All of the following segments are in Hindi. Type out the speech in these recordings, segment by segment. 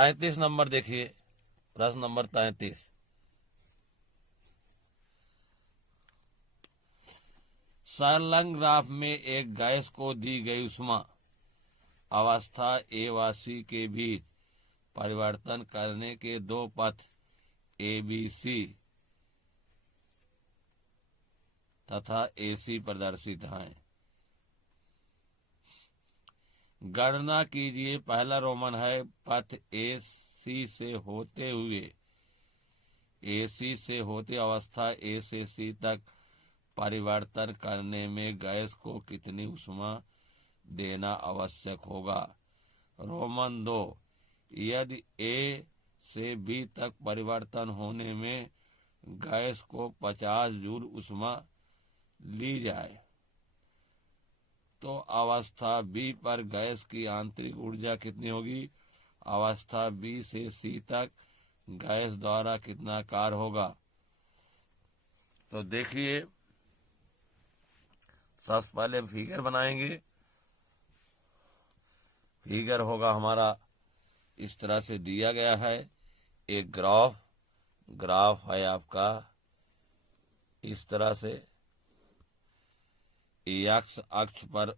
33 नंबर देखिए, प्रश्न नंबर 33। संलग्न ग्राफ में एक गैस को दी गई ऊष्मा अवस्था ए व सी के बीच परिवर्तन करने के दो पथ ए बी सी तथा ए सी प्रदर्शित हैं। गणना कीजिए। पहला रोमन है, पथ ए सी से होते अवस्था ए से सी तक परिवर्तन करने में गैस को कितनी ऊष्मा देना आवश्यक होगा। रोमन 2, यदि ए से बी तक परिवर्तन होने में गैस को 50 जूल ऊष्मा ली जाए तो अवस्था बी पर गैस की आंतरिक ऊर्जा कितनी होगी। अवस्था बी से सी तक गैस द्वारा कितना कार्य होगा। तो देखिए, सबसे पहले फिगर बनाएंगे। फिगर होगा हमारा इस तरह से दिया गया है। एक ग्राफ है आपका इस तरह से। एक्स अक्ष पर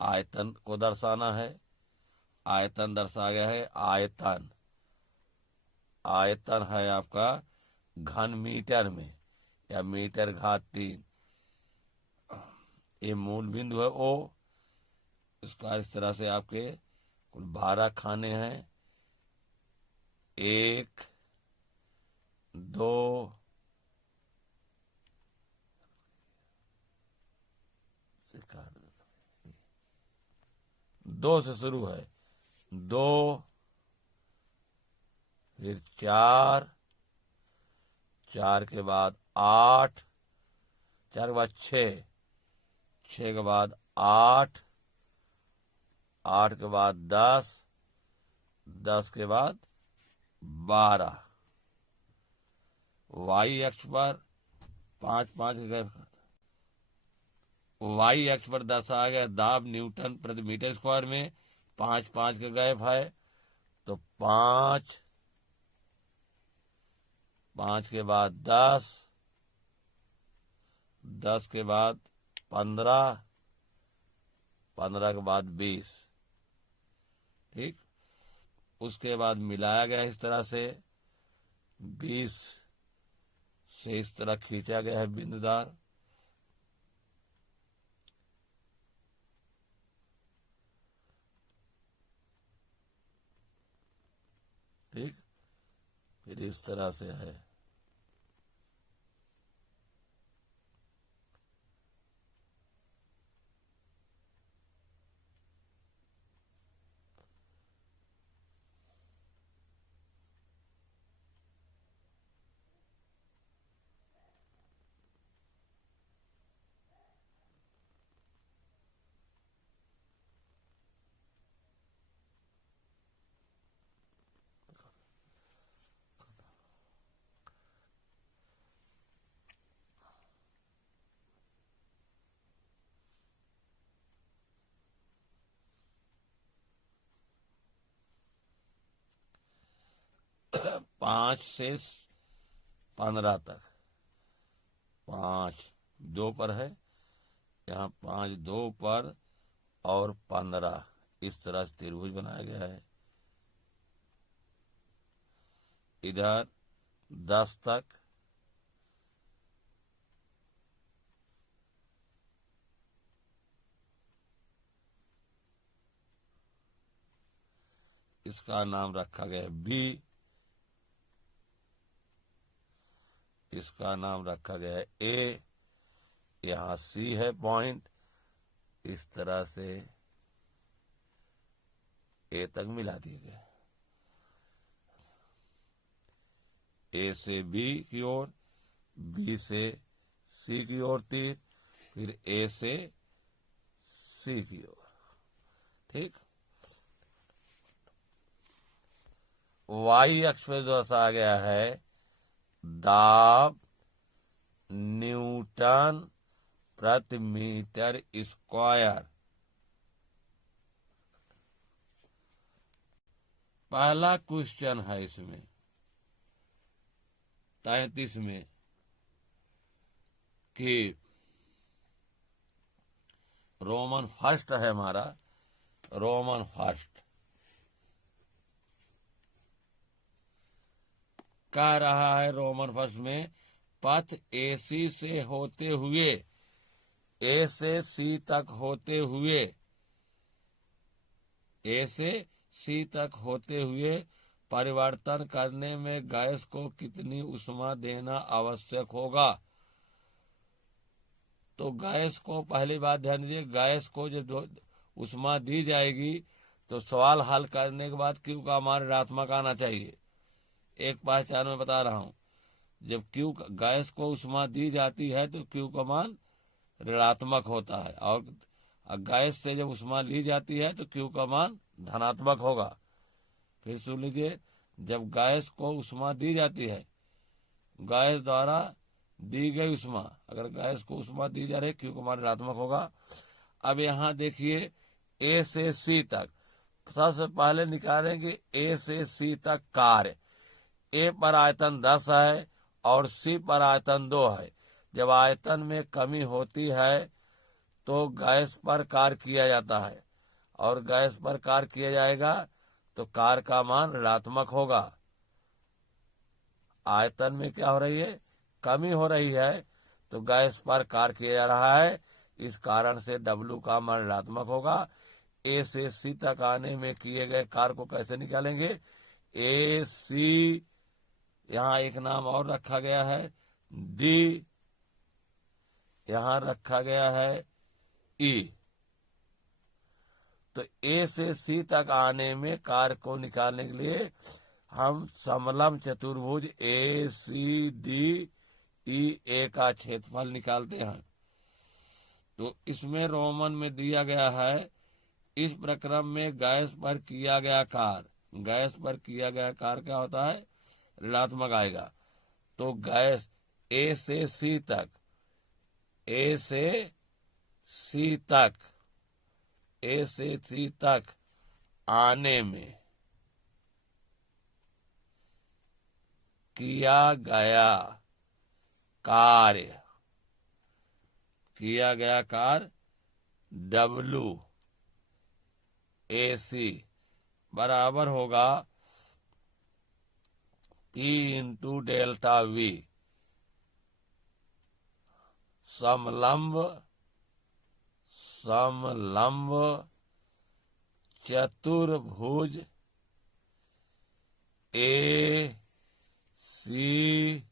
आयतन को दर्शाना है। आयतन दर्शाया गया है। आयतन है आपका घन मीटर में या मीटर घात 3। ये मूल बिंदु है ओ। इसका इस तरह से आपके कुल 12 खाने हैं। 1, 2, दो से शुरू है। 2, फिर 4, 4 के बाद 8, 4 के बाद 6, 6 के बाद 8, 8 के बाद 10, 10 के बाद 12। वाई अक्ष पर 5-5 के गैप करता है। वाई अक्ष पर दर्शाया गया दाब न्यूटन प्रति मीटर स्क्वायर में 5-5 का गैप है। तो 5, 5 के बाद 10, 10 के बाद 15, 15 के बाद 20। ठीक, उसके बाद मिलाया गया इस तरह से। 20 से इस तरह खींचा गया है बिंदुदार। ठीक, फिर इस तरह से है। पांच से 15 तक। 5 2 पर है, यहाँ 5 2 पर और 15 इस तरह से त्रिभुज बनाया गया है। इधर 10 तक, इसका नाम रखा गया है बी, इसका नाम रखा गया है ए, यहाँ सी है पॉइंट। इस तरह से ए तक मिला दिए गए। ए से बी की ओर, बी से सी की ओर तीर, फिर ए से सी की ओर। ठीक, वाई अक्ष पे दर्शाया गया है दाब न्यूटन प्रति मीटर स्क्वायर। पहला क्वेश्चन है इसमें 33 में कि रोमन फर्स्ट है हमारा, रोमन फर्स्ट कह रहा है रोमन फर्स्ट में पथ एसी से होते हुए ए से सी तक होते हुए, ए से सी तक होते हुए परिवर्तन करने में गैस को कितनी ऊष्मा देना आवश्यक होगा। तो गैस को पहली बात ध्यान दीजिए, गैस को जब ऊष्मा दी जाएगी तो सवाल हल करने के बाद क्यू का मान ऋणात्मक आना चाहिए। एक पहचान में बता रहा हूं, जब क्यू गैस को ऊष्मा दी जाती है तो क्यू का मान ऋणात्मक होता है, और गैस से जब ऊष्मा ली जाती है तो क्यू का मान धनात्मक होगा। फिर सुन लीजिए, जब गैस को ऊष्मा दी जाती है, गैस द्वारा दी गई ऊष्मा, अगर गैस को ऊष्मा दी जा रही है क्यू का मान ऋणात्मक होगा। अब यहाँ देखिए ए से सी तक, सबसे पहले निकालेंगे ए से सी तक कार्य। ए पर आयतन 10 है और सी पर आयतन 2 है। जब आयतन में कमी होती है तो गैस पर कार्य किया जाता है, और गैस पर कार्य किया जाएगा तो कार्य का मान ऋणात्मक होगा। आयतन में क्या हो रही है, कमी हो रही है, तो गैस पर कार्य किया जा रहा है, इस कारण से W का मान ऋणात्मक होगा। ए से सी तक आने में किए गए कार्य को कैसे निकालेंगे, ए सी, यहाँ एक नाम और रखा गया है डी, यहाँ रखा गया है ई। तो ए से सी तक आने में कार्य को निकालने के लिए हम समलंब चतुर्भुज ए सी डी ई ए का क्षेत्रफल निकालते हैं। तो इसमें रोमन में दिया गया है, इस प्रक्रम में गैस पर किया गया कार्य, गैस पर किया गया कार्य क्या होता है, ऋणात्मक आएगा। तो गैस ए से सी तक, ए से सी तक, ए से सी तक आने में किया गया कार्य, किया गया कार्य W AC बराबर होगा P इंटू डेल्टा V, समलंब समलंब चतुर्भुज ए सी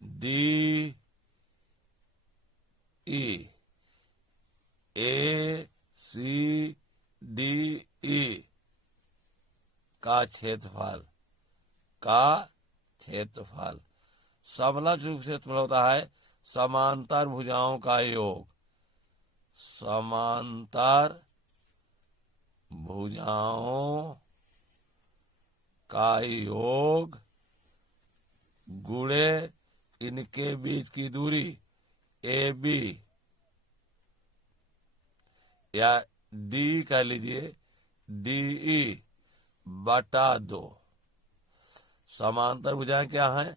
डी ई, ए सी डी ई का क्षेत्रफल, का क्षेत्रफल। समलंब क्षेत्रफल होता है समांतर भुजाओं का योग, समांतर भुजाओं का योग गुणे इनके बीच की दूरी ए बी, या डी कह लीजिए, डी ई बटा 2। समांतर भुजाएं क्या हैं,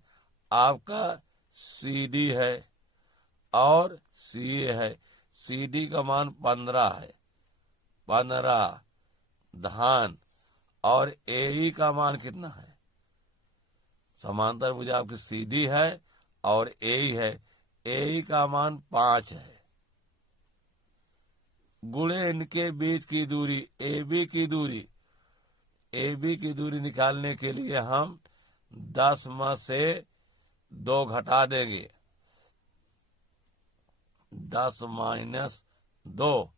आपका सी डी है और सी ए है। सी डी का मान 15 है, 15 धान, और ए ई का मान कितना है, समांतर भुजा आपकी सी डी है और ए ई है, ए ई का मान 5 है, गुणे इनके बीच की दूरी ए बी की दूरी, ए बी की दूरी निकालने के लिए हम 10 में से 2 घटा देंगे, 10 माइनस 2,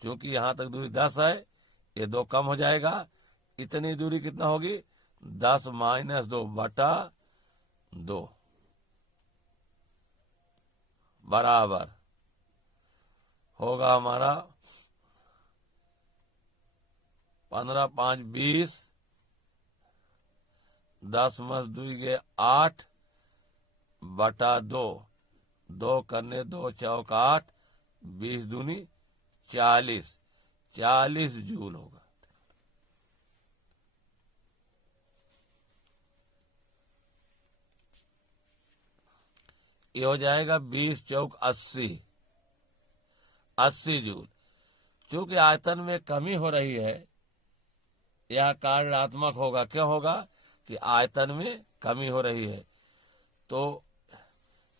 क्योंकि यहां तक दूरी 10 है, ये 2 कम हो जाएगा, इतनी दूरी कितना होगी, 10 माइनस 2 बटा 2 बराबर होगा हमारा 15 5 20, 10 में 2 के 8 बटा 2, 2 करने 2 चौक 8, 20 दूनी 40, 40 जूल होगा। ये हो जाएगा 20 चौक 80 जूल। चूंकि आयतन में कमी हो रही है, यह कार्य ऋणात्मक होगा। क्यों होगा? कि आयतन में कमी हो रही है। तो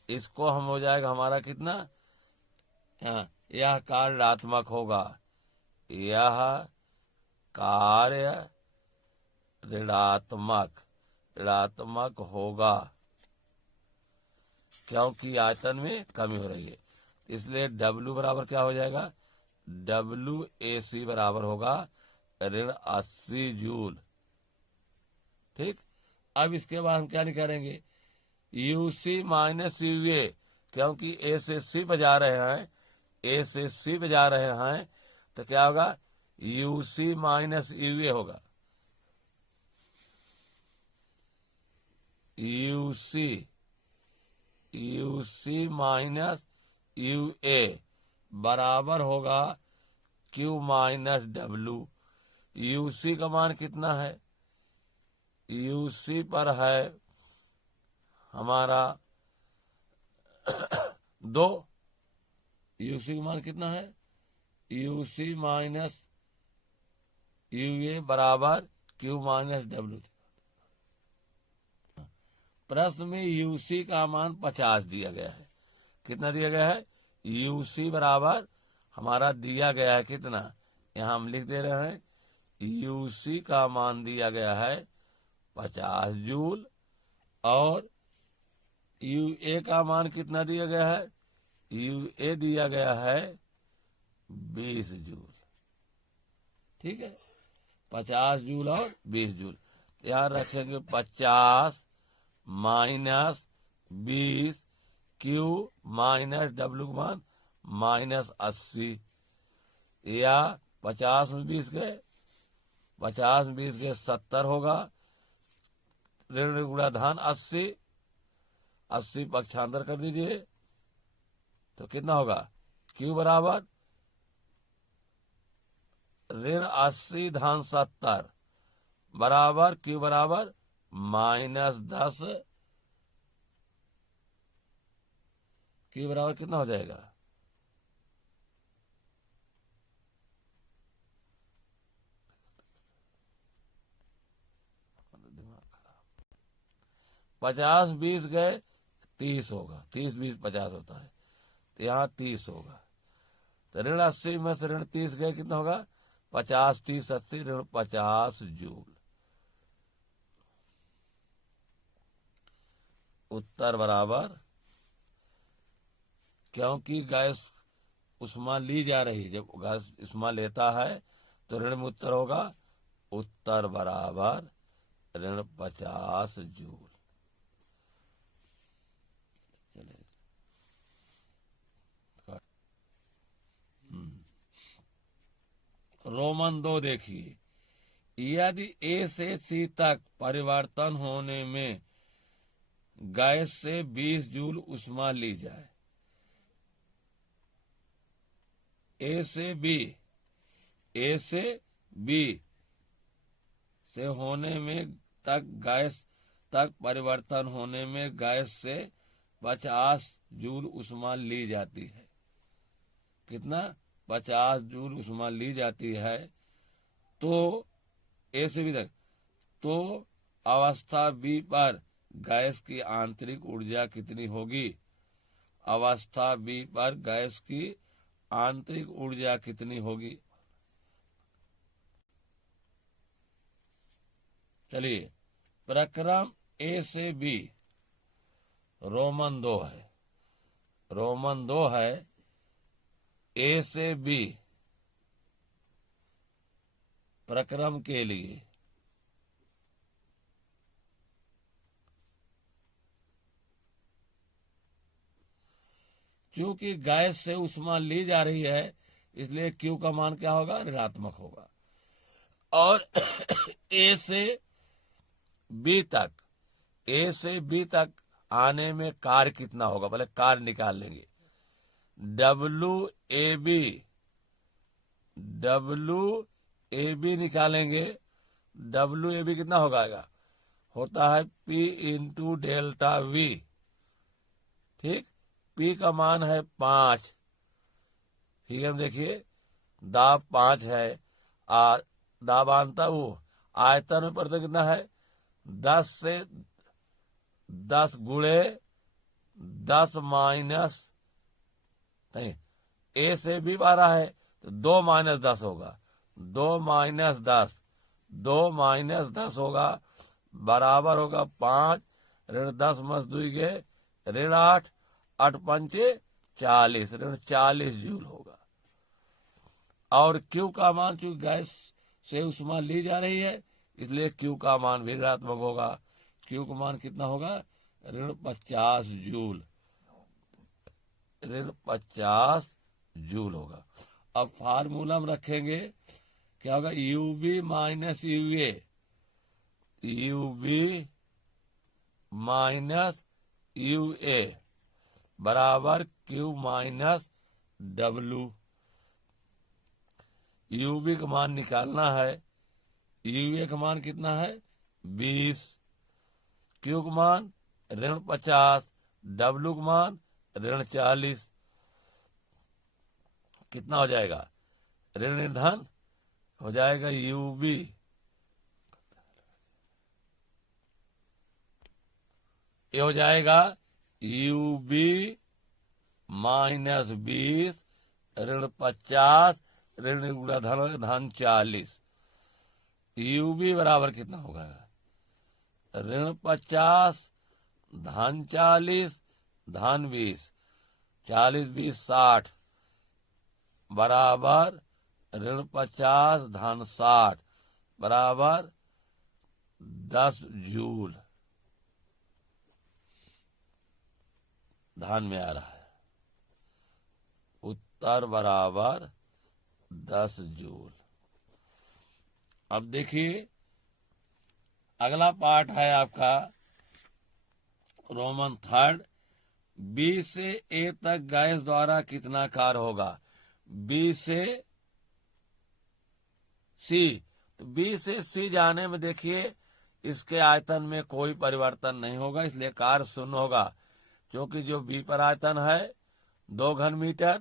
इसको हम हो जाएगा हमारा कितना, हाँ, यह कार्य ऋणात्मक होगा। यह कार्य ऋणात्मक होगा क्योंकि आयतन में कमी हो रही है। इसलिए W बराबर क्या हो जाएगा? WAC बराबर होगा ऋण 80 जूल। ठीक। अब इसके बाद हम क्या निकालेंगे? UC माइनस UA, क्योंकि A से C पे जा रहे हैं, A से C पे जा रहे हैं, तो क्या होगा? UC माइनस UA होगा। UC माइनस UA बराबर होगा Q माइनस W। UC का मान कितना है? UC पर है हमारा 2। UC का मान कितना है? UC माइनस UA बराबर Q माइनस W। प्रश्न में UC का मान 50 दिया गया है। कितना दिया गया है? UC बराबर हमारा दिया गया है कितना, यहाँ हम लिख दे रहे हैं। UC का मान दिया गया है 50 जूल और UA का मान कितना दिया गया है? UA दिया गया है 20 जूल। ठीक है, 50 जूल और 20 जूल। यहाँ रखेंगे 50 माइनस 20, Q माइनस W का मान माइनस 80, या 50 में 20 गए, 50 में 20 गए 70 होगा। ऋण गुणा धन 80 पक्षांतर कर दीजिए तो कितना होगा? Q बराबर ऋण 80 धन 70 बराबर Q बराबर माइनस 10। Q बराबर कितना हो जाएगा? दिमाग खराब। 50 20 गए 30 होगा, 30 20 50 होता है, तो यहाँ 30 होगा। तो ऋण 80 में से ऋण 30 गए, कितना होगा? 50 30 80 ऋण 50 जूल। उत्तर बराबर, क्योंकि गैस उष्मा ली जा रही है, जब गैस उष्मा लेता है तो ऋण में उत्तर होगा। उत्तर बराबर ऋण 50 जूल। रोमन 2 देखिए, यदि A से C तक परिवर्तन होने में गैस से 20 जूल उष्मा ली जाए, A से B से होने में गैस तक परिवर्तन होने में गैस से 50 जूल उष्मा ली जाती है। कितना? 50 जूल उष्मा ली जाती है। तो A से B तक, तो अवस्था B पर गैस की आंतरिक ऊर्जा कितनी होगी? अवस्था B पर गैस की आंतरिक ऊर्जा कितनी होगी? चलिए, प्रक्रम A से B रोमन 2 है। रोमन 2 है, A से B प्रक्रम के लिए चूंकि गैस से उष्मा ली जा रही है, इसलिए Q का मान क्या होगा? ऋणात्मक होगा। और A से B तक आने में कार्य कितना होगा? पहले कार्य निकाल लेंगे। WAB निकालेंगे। WAB कितना होगा? होता है P इंटू डेल्टा V। ठीक। पी का मान है 5, फिगर में देखिए दाब 5 है। दाबांता वो आयतन में परिवर्तन कितना है, 10 से 10 गुणे 10 माइनस, नहीं, ए से भी 12 है तो 2 माइनस 10 होगा, 2 माइनस 10, 2 माइनस 10 होगा, बराबर होगा 5 ऋण 10 मस 2 के ऋण 8, 8 पंचे 40, ऋण 40 जूल होगा। और क्यू का मान, चूंकि गैस से ऊष्मा ली जा रही है इसलिए क्यू का मान भी ऋणात्मक होगा। क्यू का मान कितना होगा, ऋण 50 जूल, ऋण 50 जूल होगा। अब फार्मूला में रखेंगे, क्या होगा, UB minus UA, UB minus UA बराबर क्यू माइनस डब्लू। यूबी का मान निकालना है, यूए का मान कितना है 20, क्यू का मान ऋण 50, डब्लू का मान ऋण 40, कितना हो जाएगा, ऋण धन हो जाएगा यूबी, ये हो जाएगा यूबी माइनस 20 ऋण 50 ऋण गुणा धन, धन 40। यूबी बराबर कितना होगा, ऋण 50 धन 40 धन 20, 40 20 60 बराबर ऋण 50 धन 60 बराबर 10 जूल ध्यान में आ रहा है। उत्तर बराबर 10 जूल। अब देखिए अगला पार्ट है आपका रोमन थर्ड, बी से ए तक गैस द्वारा कितना कार्य होगा। बी से सी, तो बी से सी जाने में देखिए इसके आयतन में कोई परिवर्तन नहीं होगा, इसलिए कार्य शून्य होगा, क्योंकि जो बी पर आयतन है 2 घन मीटर,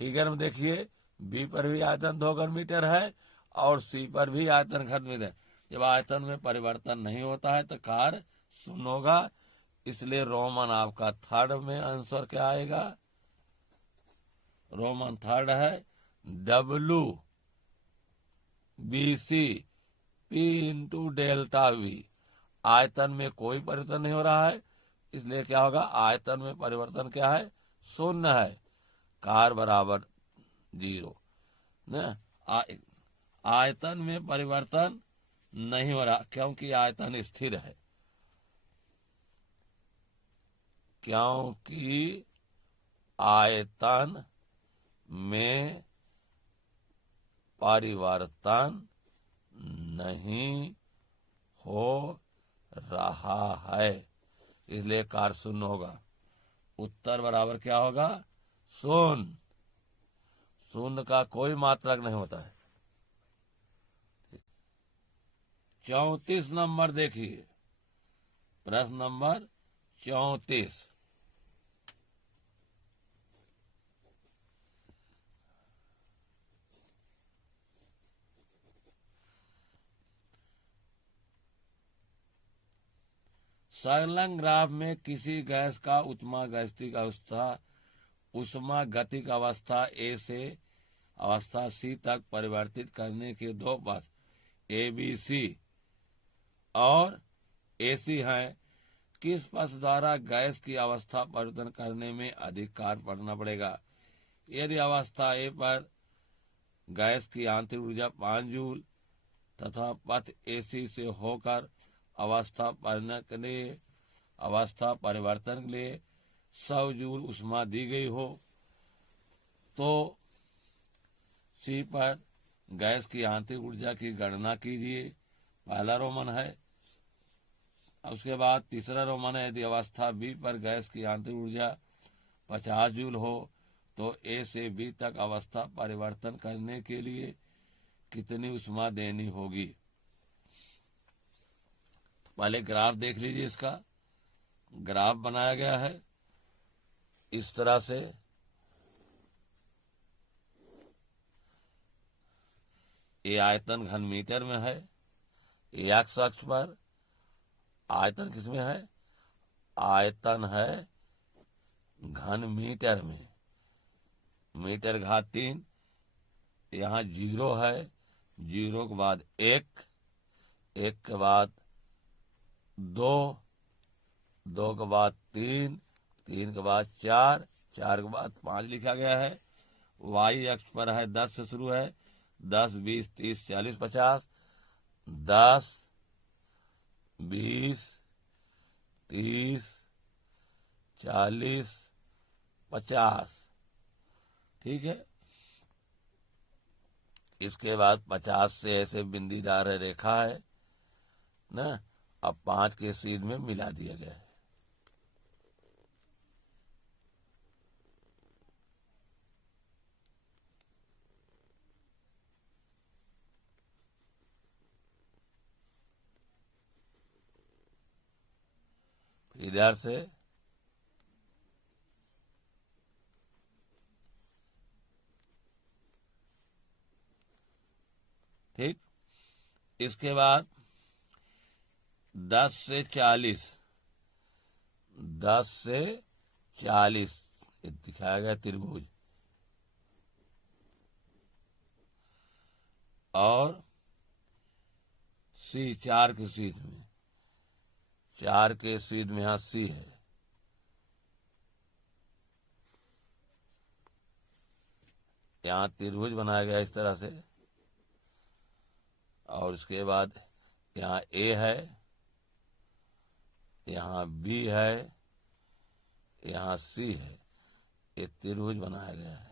फिगर में देखिए बी पर भी आयतन 2 घन मीटर है और सी पर भी आयतन घन मीटर है। जब आयतन में परिवर्तन नहीं होता है तो कार्य शून्य होगा, इसलिए रोमन आपका थर्ड में आंसर क्या आएगा, रोमन थर्ड है W B C P into delta V. आयतन में कोई परिवर्तन नहीं हो रहा है, इसलिए क्या होगा, आयतन में परिवर्तन क्या है, शून्य है, कार बराबर 0 न। आयतन में परिवर्तन नहीं हो रहा क्योंकि आयतन स्थिर है, क्योंकि आयतन में परिवर्तन नहीं हो रहा है, इसलिए कार्य शून्य होगा। उत्तर बराबर क्या होगा, शून्य। शून्य का कोई मात्रक नहीं होता है। 34 नंबर देखिए, प्रश्न नंबर 34, संलग्न ग्राफ में किसी गैस का ऊष्मागतिक अवस्था ऊष्मागतिक अवस्था ए से अवस्था सी तक परिवर्तित करने के 2 पथ ए बी सी और ए सी हैं। किस पथ द्वारा गैस की अवस्था परिवर्तन करने में अधिक कार्य पड़ना पड़ेगा। यदि अवस्था ए पर गैस की आंतरिक ऊर्जा 5 जूल तथा पथ ए सी से होकर अवस्था परिवर्तन के लिए 100 जूल ऊष्मा दी गई हो, तो सी पर गैस की आंतरिक ऊर्जा की गणना कीजिए। पहला रोमन है। उसके बाद तीसरा रोमन है, यदि अवस्था बी पर गैस की आंतरिक ऊर्जा 50 जूल हो तो ए से बी तक अवस्था परिवर्तन करने के लिए कितनी ऊष्मा देनी होगी। तो पहले ग्राफ देख लीजिए, इसका ग्राफ बनाया गया है। इस तरह से ये आयतन घन मीटर में है, एक्स अक्ष पर आयतन किसमें है, आयतन है घन मीटर में, मीटर घात 3, यहाँ 0 है, 0 के बाद 1, 1 के बाद 2, 2 के बाद 3, 3 के बाद 4, 4 के बाद 5 लिखा गया है। वाई अक्ष पर है 10 से शुरू है, 10, 20, 30, 40, 50, 10, 20, 30, 40, 50, ठीक है। इसके बाद 50 से ऐसे बिंदीदार रेखा है ना, अब 5 के सीध में मिला दिया गया है। इधर से ठीक, इसके बाद 10 से 40, 10 से 40 दिखाया गया त्रिभुज, और सी 4 के सीध में, 4 के सीध में यहाँ सी है, यहाँ त्रिभुज बनाया गया इस तरह से, और इसके बाद यहाँ ए है, यहाँ बी है, यहाँ सी है, ये त्रिभुज बनाया गया है।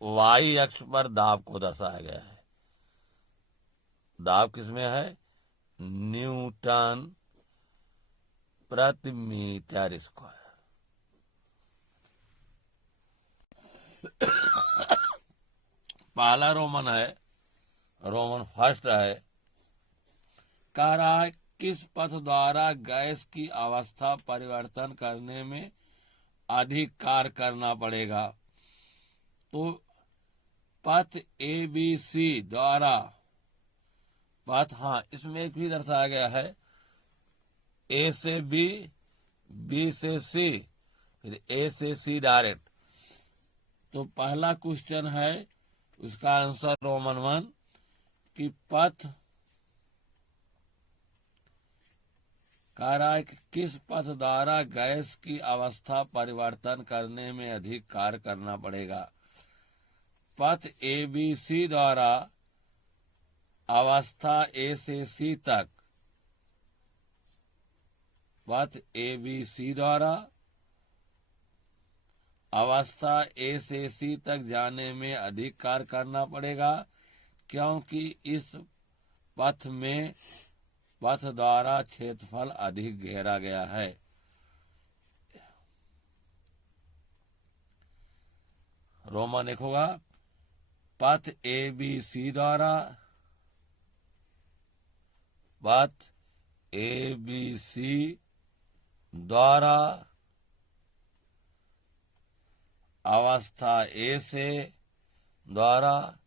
वाई अक्ष पर दाब को दर्शाया गया है। दाब किसमें है, न्यूटन प्रति मीटर स्क्वायर। पहला रोमन है, रोमन फर्स्ट है, कह रहा है किस पथ द्वारा गैस की अवस्था परिवर्तन करने में अधिक कार्य करना पड़ेगा। तो पथ ए बी सी द्वारा, पथ, हाँ इसमें एक भी दर्शाया गया है, ए से बी, बी से सी, फिर ए से सी डायरेक्ट। तो पहला क्वेश्चन है, उसका आंसर रोमन 1 कि पथ, कह रहा है कि किस पथ द्वारा गैस की अवस्था परिवर्तन करने में अधिक कार्य करना पड़ेगा। पथ ए बी सी द्वारा अवस्था ए से सी तक, पथ ए बी सी द्वारा अवस्था ए से सी तक जाने में अधिक कार्य करना पड़ेगा, क्योंकि इस पथ में पथ द्वारा क्षेत्रफल अधिक घेरा गया है। रोमन एक होगा, पथ ए बी सी द्वारा, पथ ए बी सी द्वारा अवस्था ए से, द्वारा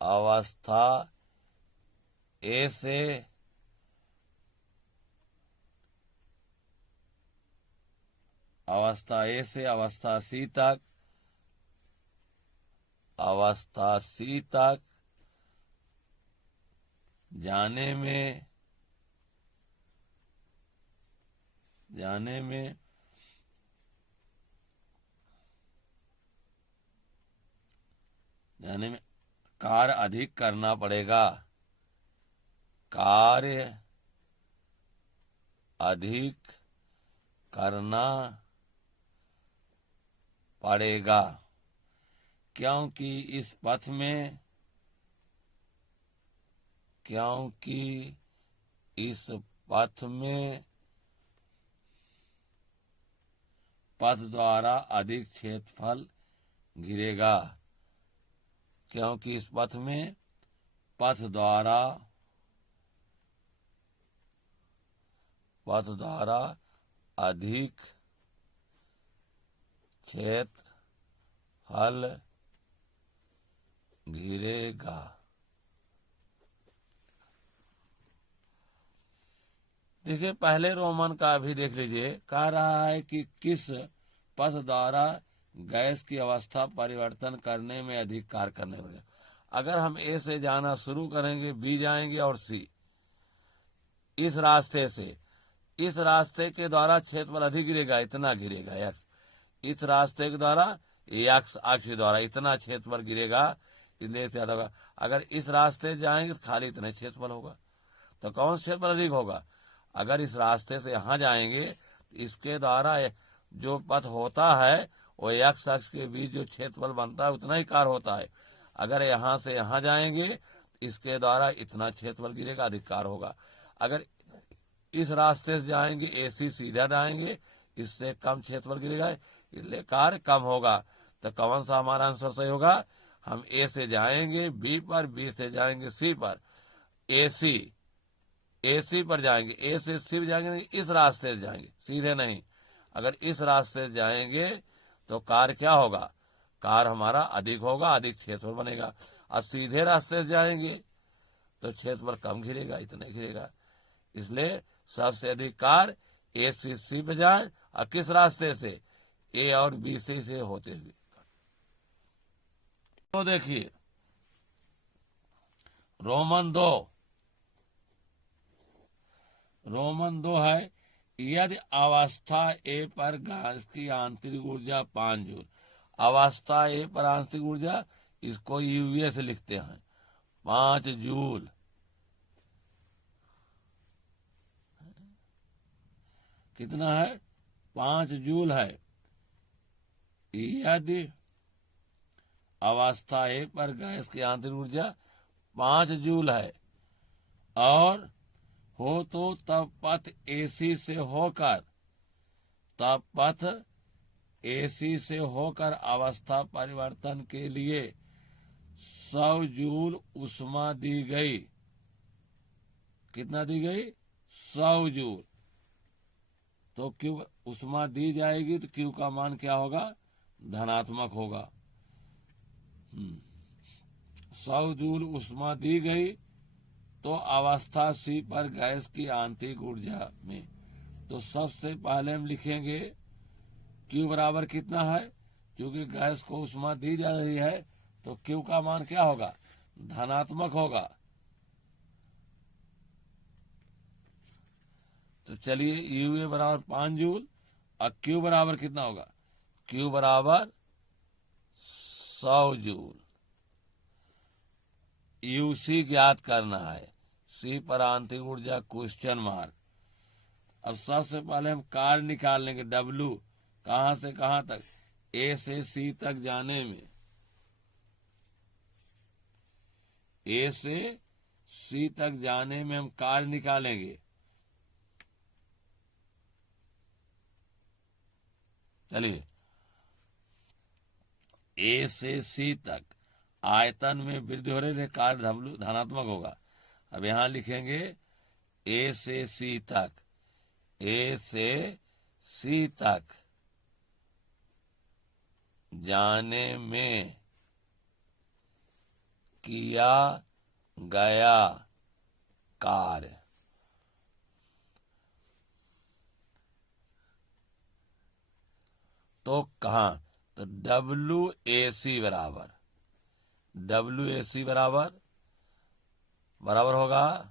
अवस्था ए से अवस्था ए से अवस्था सी तक, अवस्था सी तक जाने में कार्य अधिक करना पड़ेगा, कार्य अधिक करना पड़ेगा, क्योंकि इस पथ में, क्योंकि इस पथ में पथ द्वारा अधिक क्षेत्रफल घिरेगा, क्योंकि इस पथ में पथ द्वारा अधिक क्षेत्रफल घिरेगा। देखिए पहले रोमन का भी देख लीजिए, कह रहा है कि किस पथ द्वारा गैस की अवस्था परिवर्तन करने में अधिक कार्य करने वाले। अगर हम ए से जाना शुरू करेंगे, बी जाएंगे और सी, इस रास्ते से, इस रास्ते के द्वारा क्षेत्रफल अधिक गिरेगा, इतना गिरेगा यक्स। इस रास्ते के द्वारा यक्स अक्ष द्वारा इतना क्षेत्रफल गिरेगा, इसलिए ज्यादा होगा। अगर इस रास्ते जाएंगे तो खाली इतना क्षेत्रफल होगा। तो कौन क्षेत्रफल अधिक होगा? अगर इस रास्ते से यहाँ जाएंगे तो इसके द्वारा जो पथ होता है वो एक्स अक्ष के बीच जो क्षेत्रफल बनता है उतना ही कार्य होता है। अगर यहाँ से यहाँ जाएंगे इसके द्वारा इतना क्षेत्रफल गिरेगा, अधिक कार्य होगा। अगर इस रास्ते से जाएंगे, एसी सीधा जाएंगे, इससे कम क्षेत्रफल गिरेगा, इसलिए कार्य कम होगा। तो कौन सा हमारा आंसर सही होगा? हम ए से जाएंगे बी पर, बी से जाएंगे सी पर, एसी पर जाएंगे, ए से सी पर जाएंगे, इस रास्ते से जाएंगे, सीधे नहीं। अगर इस रास्ते से जाएंगे तो कार्य क्या होगा? कार्य हमारा अधिक होगा, अधिक क्षेत्रफल बनेगा। और सीधे रास्ते से जाएंगे तो क्षेत्रफल कम घिरेगा, इतने घिरेगा। इसलिए सबसे अधिक कार्य ए से सी पे जाए, और किस रास्ते से? ए और बी से होते हुए। तो देखिए रोमन दो है, यदि अवस्था ए पर गैस की आंतरिक ऊर्जा 5 जूल, अवस्था ए पर आंतरिक ऊर्जा इसको यूए से लिखते हैं 5 जूल, कितना है? 5 जूल है। यदि अवस्था ए पर गैस की आंतरिक ऊर्जा 5 जूल है और हो तो तब पथ एसी से होकर अवस्था परिवर्तन के लिए 100 जूल ऊष्मा दी गई। कितना दी गई? 100 जूल। तो क्यू ऊष्मा दी जाएगी तो क्यू का मान क्या होगा? धनात्मक होगा। 100 जूल ऊष्मा दी गई तो अवस्था सी पर गैस की आंतरिक ऊर्जा में, तो सबसे पहले हम लिखेंगे Q बराबर कितना है? क्योंकि गैस को ऊष्मा दी जा रही है तो Q का मान क्या होगा? धनात्मक होगा। तो चलिए UA बराबर 5 जूल और Q बराबर कितना होगा? Q बराबर 100 जूल। UC ज्ञात करना है, C पर आंतरिक ऊर्जा क्वेश्चन मार्क। अब सबसे पहले हम कार्य निकाल लेंगे W, कहां से कहां तक? A से C तक जाने में, A से C तक जाने में हम कार्य निकालेंगे। चलिए A से C तक आयतन में वृद्धि हो रही है, कार्य धनात्मक होगा। अब यहां लिखेंगे A से C तक, A से C तक जाने में किया गया कार्य। तो कहां? तो WAC बराबर होगा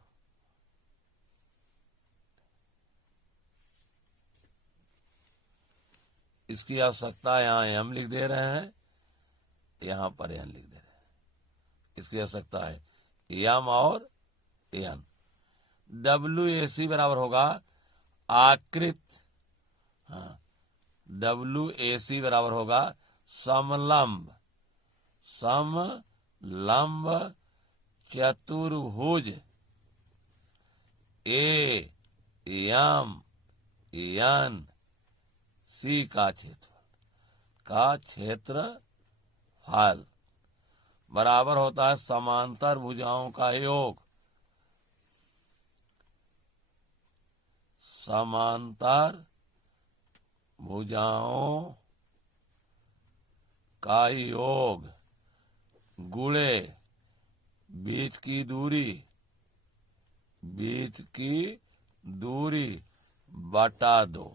इसकी आवश्यकता यहाँ एम लिख दे रहे हैं, यहाँ पर एन लिख दे रहे हैं। इसकी आवश्यकता है एम और एन। WAC बराबर होगा आकृत, हाँ, WAC बराबर होगा समलंब चतुर्भुज AMNC का क्षेत्रफल हल बराबर होता है समांतर भुजाओं का योग। समांतर भुजाओं का योग गुणे बीच की दूरी बटा 2।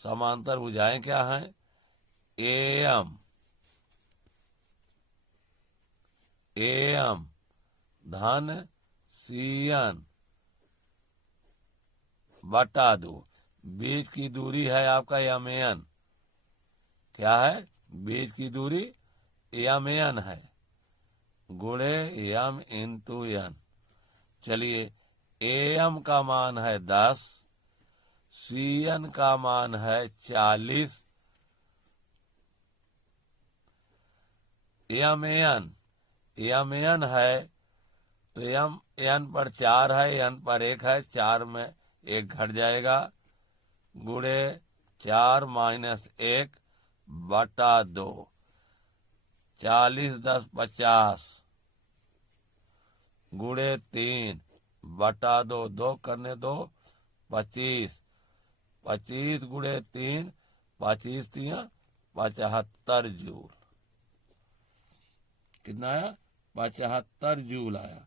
समांतर भुजाएं क्या हैं? एम धन सीएन बटा 2। बीच की दूरी है आपका एन। क्या है? बीच की दूरी एन है, गुणे एम इंटू एन। चलिए, एम का मान है 10, सीएन का मान है 40, एम एन है तो एम एन पर 4 है, एन पर 1 है, 4 में 1 घट जाएगा, गुणे 4 माइनस 1 बटा 2। 40 10 50 गुणे 3 बटा 2, 2 करने 2 25, 25 गुणे 3 25 3 75 जूल। कितना आया? 75 जूल आया।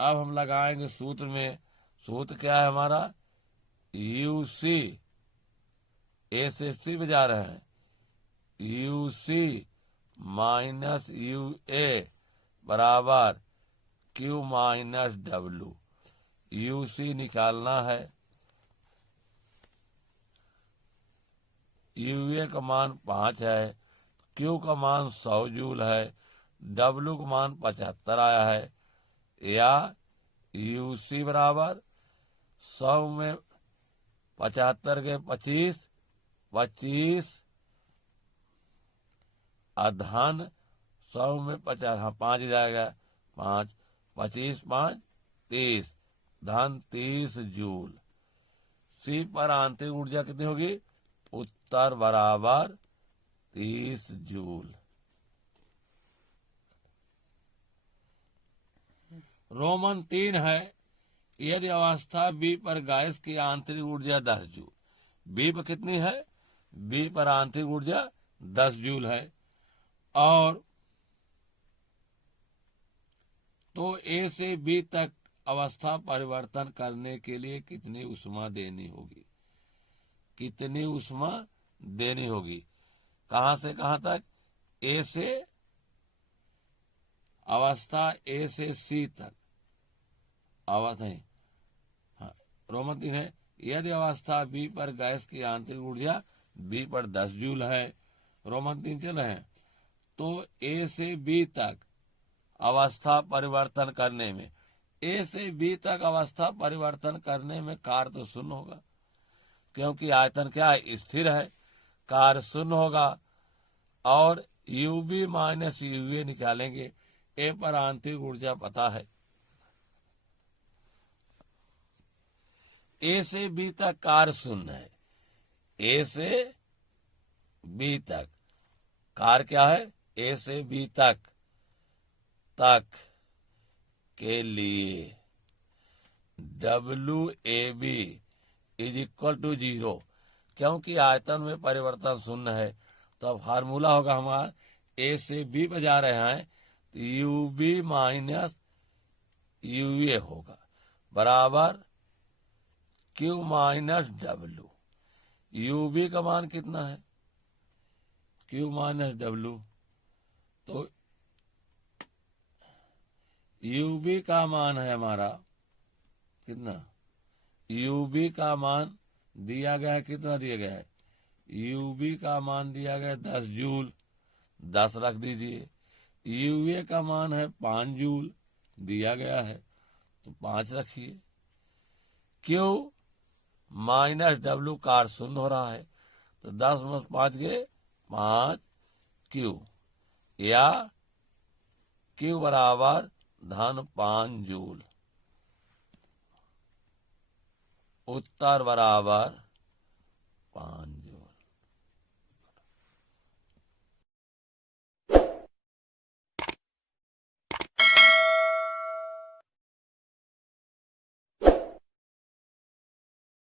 अब हम लगाएंगे सूत्र में। सूत्र क्या है हमारा? यूसी, ए से सी में जा रहे हैं, यूसी माइनस यूए बराबर क्यू माइनस डब्लू। यूसी निकालना है, यूए का मान 5 है, क्यू का मान 100 जूल है, डब्लू का मान 75 आया है, या यूसी बराबर 100 में 75 के 25 अधन 100 में 50, हाँ 5 जाएगा, 5 25 5 30 धन 30 जूल। सी पर आंतरिक ऊर्जा कितनी होगी? उत्तर बराबर 30 जूल। रोमन 3 है, यदि अवस्था बी पर गैस की आंतरिक ऊर्जा 10 जूल। बी पर कितनी है? बी पर आंतरिक ऊर्जा 10 जूल है, और तो ए से बी तक अवस्था परिवर्तन करने के लिए कितनी ऊष्मा देनी होगी? कितनी ऊष्मा देनी होगी? कहां से कहां तक? ए से अवस्था ए से सी तक अवस्था है। हाँ, रोमन 3 है, यदि अवस्था बी पर गैस की आंतरिक ऊर्जा बी पर 10 जूल है, रोमन 3 चल रहे हैं, तो ए से बी तक अवस्था परिवर्तन करने में, ए से बी तक अवस्था परिवर्तन करने में कार्य तो शून्य होगा, क्योंकि आयतन क्या है? स्थिर है, कार्य शून्य होगा। और यूबी माइनस यूए निकालेंगे, ए पर आंतरिक ऊर्जा पता है, ए से बी तक कार्य शून्य है, ए से बी तक कार्य क्या है? ए से बी तक के लिए W A B is equal to 0। क्योंकि आयतन में परिवर्तन शून्य है, तो अब फार्मूला होगा हमारा, ए से बी पे जा रहे हैं तो यू बी माइनस यूए होगा, बराबर Q minus W. U B का मान कितना है? क्यू माइनस डब्ल्यू, तो यू बी का मान है हमारा कितना? यू बी का मान दिया गया है, कितना दिया गया है? यू बी का मान दिया गया है 10 जूल, 10 रख दीजिए। यूए का मान है 5 जूल दिया गया है, तो 5 रखिए। क्यू माइनस डब्ल्यू कार शून्य हो रहा है, तो 10 में 5 के 5 क्यू, या क्यू बराबर धन 5 जूल। उत्तर बराबर